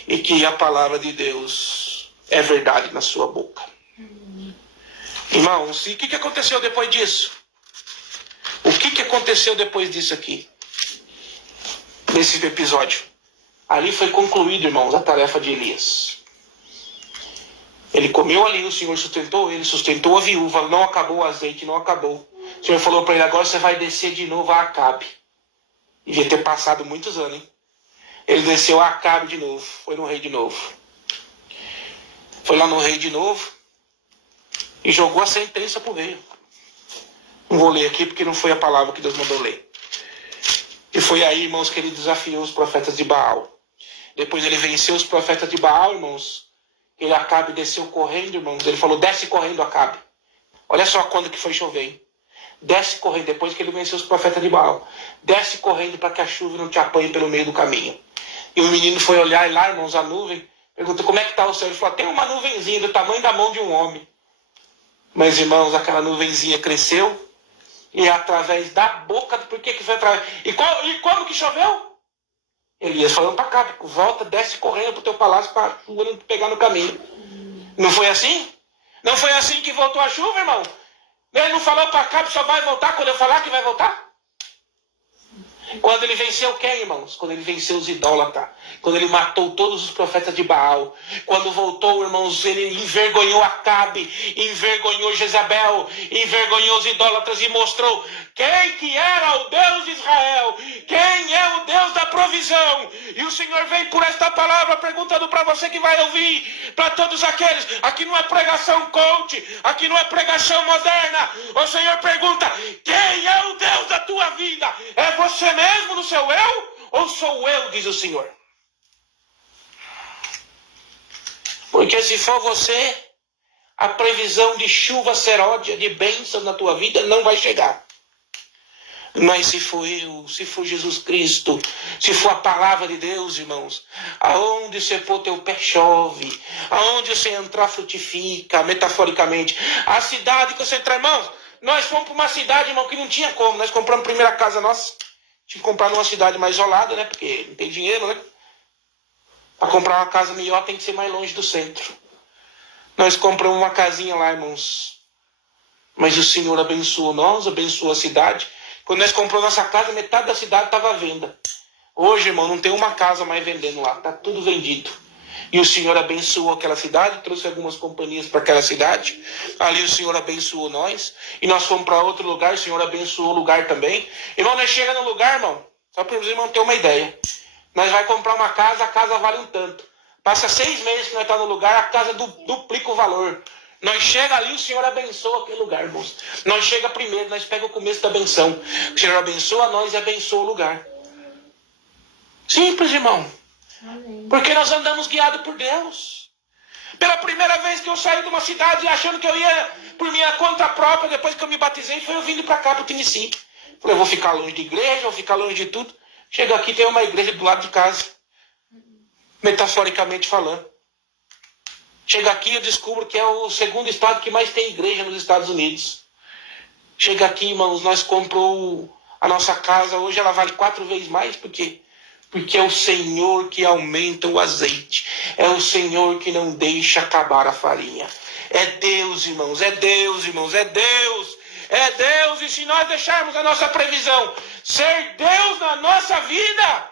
e que a palavra de Deus é verdade na sua boca. Irmãos, e o que aconteceu depois disso? O que aconteceu depois disso aqui? Nesse episódio. Ali foi concluído, irmãos, a tarefa de Elias. Ele comeu ali, o Senhor sustentou ele, sustentou a viúva, não acabou o azeite, não acabou. O Senhor falou para ele, agora você vai descer de novo a Acabe. Devia ter passado muitos anos, hein? Ele desceu a Acabe de novo, foi no rei de novo. Foi lá no rei de novo. E jogou a sentença para o rei. Não vou ler aqui porque não foi a palavra que Deus mandou ler. E foi aí, irmãos, que ele desafiou os profetas de Baal. Depois ele venceu os profetas de Baal, irmãos. Ele Acabe desceu correndo, irmãos. Ele falou, desce correndo, Acabe. Olha só quando que foi chover, hein? Desce correndo, depois que ele venceu os profetas de Baal. Desce correndo para que a chuva não te apanhe pelo meio do caminho. E o menino foi olhar lá, irmãos, a nuvem. Perguntou, como é que está o céu? Ele falou, tem uma nuvenzinha do tamanho da mão de um homem. Mas, irmãos, aquela nuvenzinha cresceu e através da boca... Por que foi através? E como que choveu? Elias falando para cá, volta, desce correndo para o teu palácio para a chuva não pegar no caminho. Não foi assim? Não foi assim que voltou a chuva, irmão? Ele não falou para cá, só vai voltar quando eu falar que vai voltar? Quando ele venceu quem, irmãos? Quando ele venceu os idólatras. Quando ele matou todos os profetas de Baal. Quando voltou, irmãos, ele envergonhou Acabe, envergonhou Jezabel, envergonhou os idólatras e mostrou quem que era o Deus de Israel, quem é o Deus da provisão. E o Senhor vem por esta palavra perguntando para você que vai ouvir, para todos aqueles. Aqui não é pregação coach, aqui não é pregação moderna. O Senhor pergunta, quem é o Deus da tua vida? É você mesmo no seu eu? Ou sou eu, diz o Senhor? Porque se for você, a previsão de chuva seródia, de bênção na tua vida não vai chegar. Mas se for eu, se for Jesus Cristo, se for a palavra de Deus, irmãos, aonde você pôr teu pé chove, aonde você entrar frutifica, metaforicamente. A cidade que você entrar, irmãos, nós fomos para uma cidade, irmão, que não tinha como. Nós compramos a primeira casa nossa. Tinha que comprar numa cidade mais isolada, né? Porque não tem dinheiro, né? Para comprar uma casa melhor tem que ser mais longe do centro. Nós compramos uma casinha lá, irmãos. Mas o Senhor abençoou nós, abençoou a cidade. Quando nós compramos nossa casa, metade da cidade estava à venda. Hoje, irmão, não tem uma casa mais vendendo lá. Está tudo vendido. E o Senhor abençoou aquela cidade, trouxe algumas companhias para aquela cidade. Ali o Senhor abençoou nós. E nós fomos para outro lugar, o Senhor abençoou o lugar também. Irmão, nós chegamos no lugar, irmão, só para os irmãos terem uma ideia. Nós vai comprar uma casa, a casa vale um tanto. Passa 6 meses que nós estamos no lugar, a casa duplica o valor. Nós chega ali, o Senhor abençoa aquele lugar, irmãos. Nós chega primeiro, nós pega o começo da benção. O Senhor abençoa nós e abençoa o lugar. Simples, irmão. Amém. Porque nós andamos guiados por Deus. Pela primeira vez que eu saí de uma cidade achando que eu ia por minha conta própria, depois que eu me batizei, foi eu vindo para cá, para o Tennessee. Falei, eu vou ficar longe de igreja, vou ficar longe de tudo. Chego aqui, tem uma igreja do lado de casa, metaforicamente falando. Chego aqui, eu descubro que é o segundo estado que mais tem igreja nos Estados Unidos. Chega aqui, irmãos, nós comprou a nossa casa, hoje ela vale 4 vezes mais, por quê? Porque é o Senhor que aumenta o azeite. É o Senhor que não deixa acabar a farinha. É Deus, irmãos, é Deus, irmãos, é Deus. É Deus, e se nós deixarmos a nossa previsão ser Deus na nossa vida,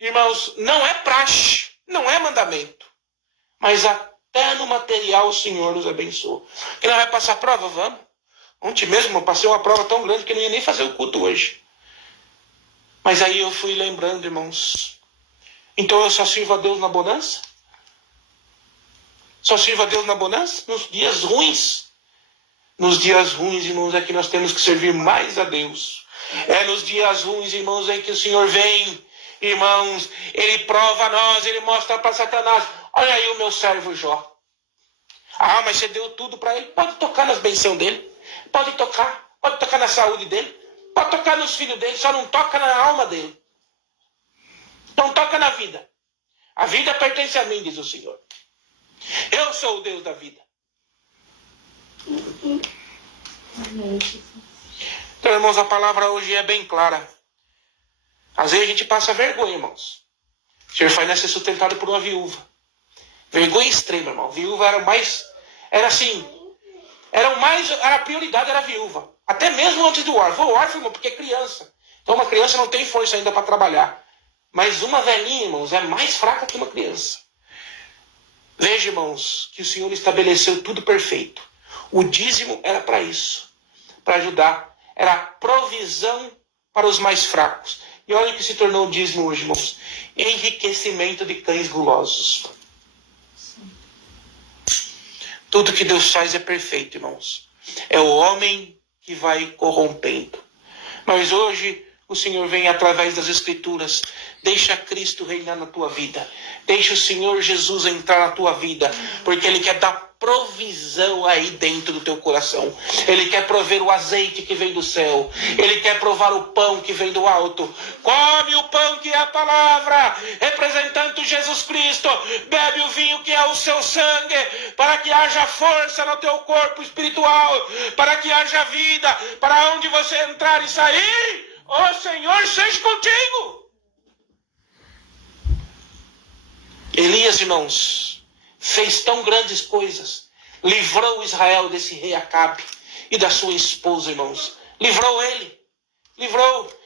irmãos, não é praxe, não é mandamento. Mas até no material o Senhor nos abençoa. Que nós vai passar prova? Vamos. Ontem mesmo eu passei uma prova tão grande que eu não ia nem fazer o culto hoje. Mas aí eu fui lembrando, irmãos. Então eu só sirvo a Deus na bonança? Só sirvo a Deus na bonança? Nos dias ruins? Nos dias ruins, irmãos, é que nós temos que servir mais a Deus. É nos dias ruins, irmãos, é que o Senhor vem. Irmãos, Ele prova a nós, Ele mostra para Satanás. Olha aí o meu servo Jó. Ah, mas você deu tudo para ele. Pode tocar nas bênçãos dele. Pode tocar na saúde dele. Pode tocar nos filhos dele, só não toca na alma dele. Não toca na vida. A vida pertence a mim, diz o Senhor. Eu sou o Deus da vida. Então, irmãos, a palavra hoje é bem clara. Às vezes a gente passa vergonha, irmãos. O Senhor faz nós ser sustentado por uma viúva. Vergonha extrema, irmão. Viúva era o mais... Era a prioridade, era a viúva. Até mesmo antes do órfão. O órfão, irmão, porque é criança. Então uma criança não tem força ainda para trabalhar. Mas uma velhinha, irmãos, é mais fraca que uma criança. Veja, irmãos, que o Senhor estabeleceu tudo perfeito. O dízimo era para isso. Para ajudar. Era a provisão para os mais fracos. E olha o que se tornou o dízimo hoje, irmãos. Enriquecimento de cães gulosos. Tudo que Deus faz é perfeito, irmãos. É o homem que vai corrompendo. Mas hoje o Senhor vem através das Escrituras. Deixa Cristo reinar na tua vida. Deixa o Senhor Jesus entrar na tua vida. Porque Ele quer dar provisão aí dentro do teu coração. Ele quer prover o azeite que vem do céu. Ele quer provar o pão que vem do alto. Come o pão que é a palavra, representando Jesus Cristo. Bebe o vinho que é o seu sangue, para que haja força no teu corpo espiritual, para que haja vida, para onde você entrar e sair, o Senhor seja contigo. Elias, irmãos, fez tão grandes coisas. Livrou Israel desse rei Acabe e da sua esposa, irmãos. Livrou ele. Livrou.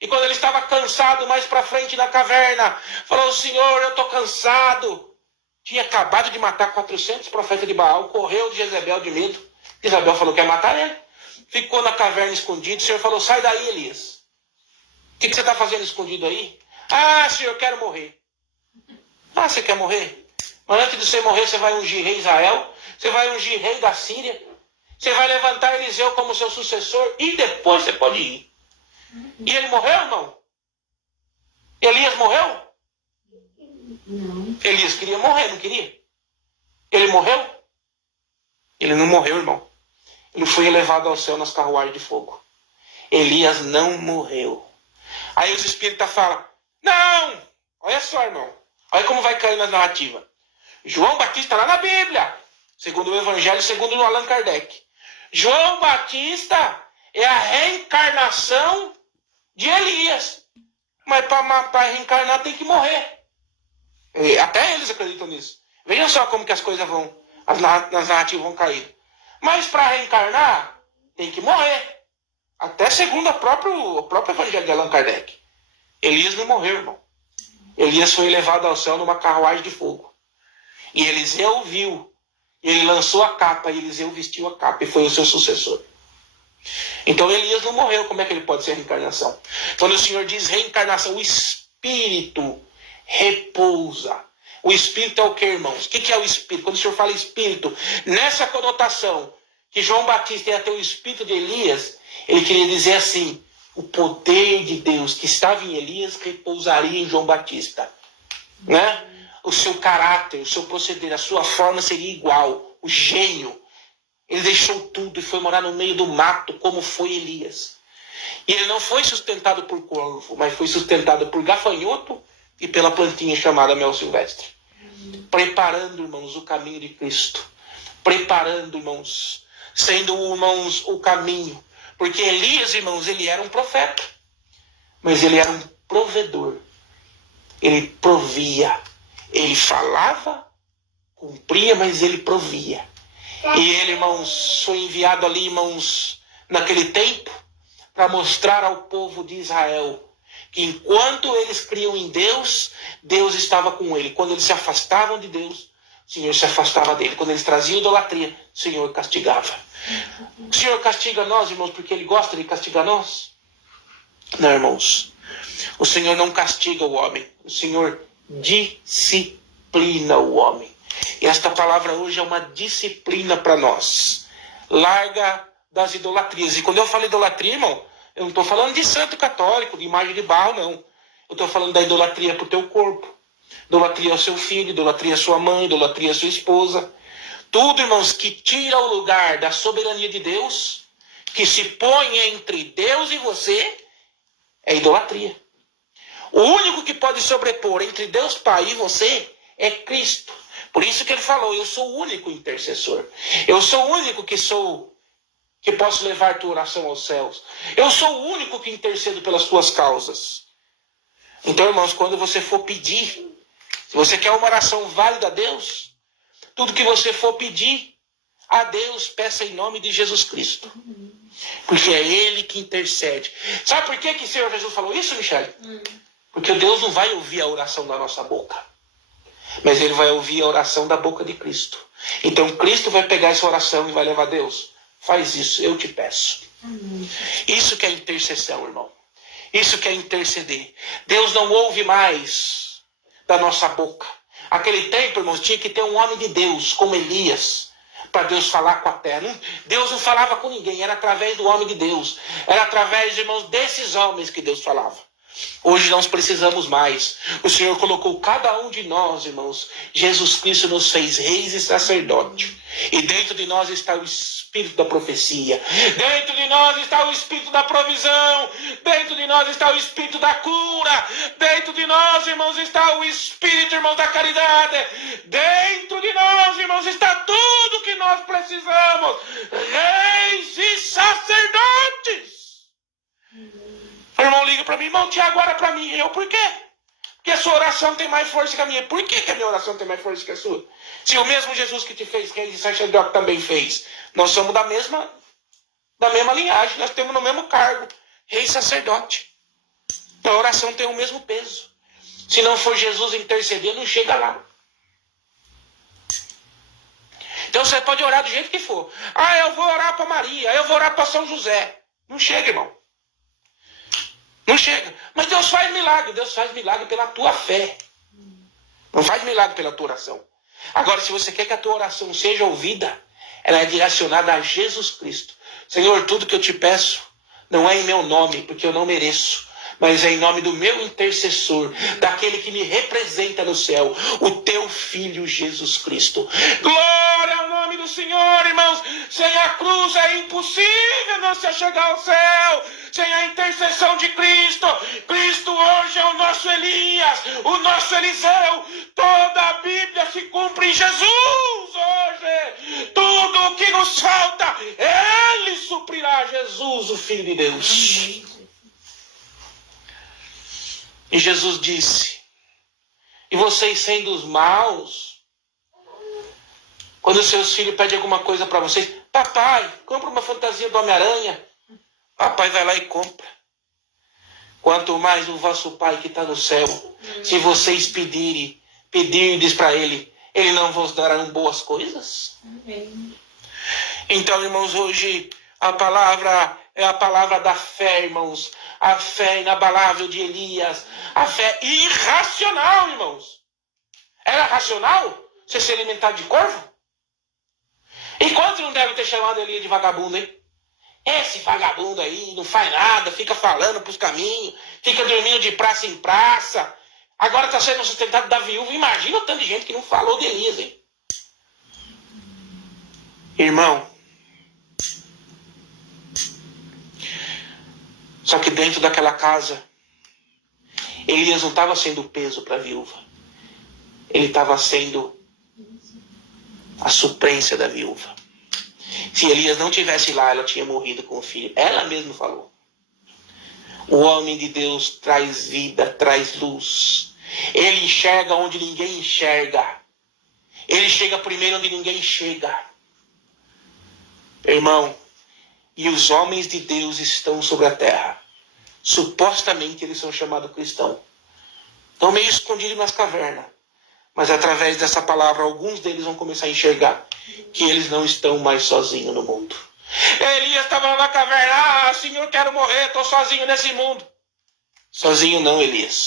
E quando ele estava cansado, mais para frente na caverna, falou: Senhor, eu estou cansado. Tinha acabado de matar 400 profetas de Baal. Correu de Jezebel de medo. Isabel falou que ia matar ele. Ficou na caverna escondido. O Senhor falou: sai daí, Elias. O que você está fazendo escondido aí? Ah, Senhor, eu quero morrer. Ah, você quer morrer? Mas antes de você morrer, você vai ungir rei Israel, você vai ungir rei da Síria, você vai levantar Eliseu como seu sucessor e depois você pode ir. E ele morreu, irmão? Elias morreu? Não. Elias queria morrer, não queria? Ele morreu? Ele não morreu, irmão. Ele foi elevado ao céu nas carruagens de fogo. Elias não morreu. Aí os espíritas falam: não! Olha só, irmão. Olha como vai cair na narrativa. João Batista lá na Bíblia, segundo o Evangelho, segundo o Allan Kardec. João Batista é a reencarnação de Elias. Mas para reencarnar tem que morrer. E até eles acreditam nisso. Vejam só como que as coisas vão, as narrativas vão cair. Mas para reencarnar tem que morrer. Até segundo o próprio Evangelho de Allan Kardec. Elias não morreu, irmão. Elias foi elevado ao céu numa carruagem de fogo. E Eliseu viu. E ele lançou a capa. E Eliseu vestiu a capa. E foi o seu sucessor. Então Elias não morreu. Como é que ele pode ser reencarnação? Quando o Senhor diz reencarnação, o Espírito repousa. O Espírito é o que, irmãos? O que é o Espírito? Quando o Senhor fala Espírito, nessa conotação que João Batista ia ter o Espírito de Elias, ele queria dizer assim: o poder de Deus que estava em Elias repousaria em João Batista. Né? O seu caráter, o seu proceder, a sua forma seria igual. O gênio. Ele deixou tudo e foi morar no meio do mato, como foi Elias. E ele não foi sustentado por corvo, mas foi sustentado por gafanhoto e pela plantinha chamada mel silvestre. Preparando, irmãos, o caminho de Cristo. Preparando, irmãos, sendo, irmãos, o caminho. Porque Elias, irmãos, ele era um profeta, mas ele era um provedor. Ele provia. Ele falava, cumpria, mas ele provia. E ele, irmãos, foi enviado ali, irmãos, naquele tempo, para mostrar ao povo de Israel que enquanto eles criam em Deus, Deus estava com ele. Quando eles se afastavam de Deus, o Senhor se afastava dele. Quando eles traziam idolatria, o Senhor castigava. O Senhor castiga nós, irmãos, porque Ele gosta de castigar nós? Não, irmãos. O Senhor não castiga o homem. O Senhor disciplina o homem. E esta palavra hoje é uma disciplina para nós. Larga das idolatrias. E quando eu falo idolatria, irmão, eu não estou falando de santo católico, de imagem de Baal, não. Eu estou falando da idolatria para o teu corpo. Idolatria ao seu filho, idolatria à sua mãe, idolatria à sua esposa. Tudo, irmãos, que tira o lugar da soberania de Deus, que se põe entre Deus e você, é idolatria. O único que pode sobrepor entre Deus Pai e você é Cristo. Por isso que ele falou, eu sou o único intercessor. Eu sou o único que posso levar tua oração aos céus. Eu sou o único que intercedo pelas tuas causas. Então, irmãos, quando você for pedir, se você quer uma oração válida a Deus, tudo que você for pedir a Deus, peça em nome de Jesus Cristo. Porque é Ele que intercede. Sabe por que o Senhor Jesus falou isso, Michele? Porque Deus não vai ouvir a oração da nossa boca, mas Ele vai ouvir a oração da boca de Cristo. Então Cristo vai pegar essa oração e vai levar a Deus. Faz isso, eu te peço. Isso que é intercessão, irmão. Isso que é interceder. Deus não ouve mais da nossa boca. Aquele tempo, irmãos, tinha que ter um homem de Deus, como Elias, para Deus falar com a terra. Deus não falava com ninguém, era através do homem de Deus. Era através, irmãos, desses homens que Deus falava. Hoje nós precisamos mais. O Senhor colocou cada um de nós, irmãos. Jesus Cristo nos fez reis e sacerdote. E dentro de nós está o Espírito da profecia. Dentro de nós está o Espírito da provisão. Dentro de nós está o Espírito da cura. Dentro de nós, irmãos, está o Espírito, irmãos, da caridade. Dentro de nós, irmãos, está tudo que nós precisamos. Reis e sacerdotes. O irmão liga para mim, irmão, Tiago, ora para mim. Eu, por quê? Porque a sua oração tem mais força que a minha. Por que a minha oração tem mais força que a sua? Se o mesmo Jesus que te fez, que é sacerdote, também fez. Nós somos da mesma linhagem, nós temos no mesmo cargo. Rei sacerdote. A oração tem o mesmo peso. Se não for Jesus interceder, não chega lá. Então você pode orar do jeito que for. Ah, eu vou orar para Maria, eu vou orar para São José. Não chega, irmão. Não chega. Mas Deus faz milagre. Deus faz milagre pela tua fé. Não faz milagre pela tua oração. Agora, se você quer que a tua oração seja ouvida, ela é direcionada a Jesus Cristo. Senhor, tudo que eu te peço não é em meu nome, porque eu não mereço, mas é em nome do meu intercessor, daquele que me representa no céu, o teu Filho Jesus Cristo. Glória ao nome do Senhor, irmãos. Sem a cruz é impossível não se chegar ao céu. Sem a intercessão de Cristo. Cristo hoje é o nosso Elias, o nosso Eliseu. Toda a Bíblia se cumpre em Jesus hoje. Tudo o que nos falta, Ele suprirá. Jesus, o Filho de Deus. E Jesus disse, e vocês sendo os maus, quando os seus filhos pedem alguma coisa para vocês, papai, compra uma fantasia do Homem-Aranha. Papai vai lá e compra. Quanto mais o vosso Pai que está no céu, se vocês pedirdes para Ele, Ele não vos dará boas coisas? Então, irmãos, hoje a palavra é a palavra da fé, irmãos. A fé inabalável de Elias. A fé irracional, irmãos. Era racional você se alimentar de corvo? E quantos não devem ter chamado Elias de vagabundo, hein? Esse vagabundo aí não faz nada, fica falando pros caminhos, fica dormindo de praça em praça. Agora está sendo sustentado da viúva. Imagina o tanto de gente que não falou de Elias, hein? Irmão, Só que dentro daquela casa, Elias não estava sendo peso para a viúva. Ele estava sendo a suplência da viúva. Se Elias não tivesse lá, ela tinha morrido com o filho. Ela mesma falou. O homem de Deus traz vida, traz luz. Ele enxerga onde ninguém enxerga. Ele chega primeiro onde ninguém chega. Irmão, e os homens de Deus estão sobre a terra. Supostamente eles são chamados cristãos. Estão meio escondidos nas cavernas. Mas através dessa palavra, alguns deles vão começar a enxergar que eles não estão mais sozinhos no mundo. Elias estava lá na caverna. Ah, Senhor, eu quero morrer, estou sozinho nesse mundo. Sozinho não, Elias.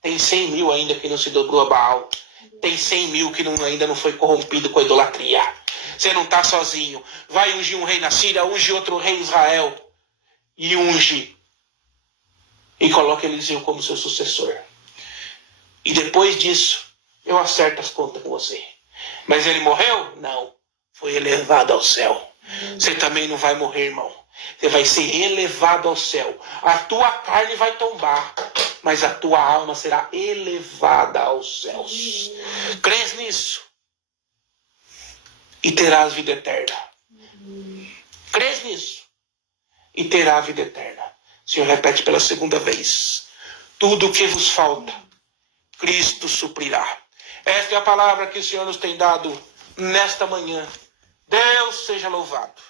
Tem 100 mil ainda que não se dobrou a Baal. Tem 100 mil que ainda não foi corrompido com a idolatria. Você não está sozinho. Vai ungir um rei na Síria, unge outro rei em Israel. E unge. E coloca Eliseu como seu sucessor. E depois disso, eu acerto as contas com você. Mas ele morreu? Não. Foi elevado ao céu. Você também não vai morrer, irmão. Você vai ser elevado ao céu. A tua carne vai tombar, mas a tua alma será elevada aos céus. Crês nisso? E terás vida eterna. Crês nisso? E terá vida eterna. O Senhor repete pela segunda vez. Tudo o que vos falta, Cristo suprirá. Esta é a palavra que o Senhor nos tem dado nesta manhã. Deus seja louvado.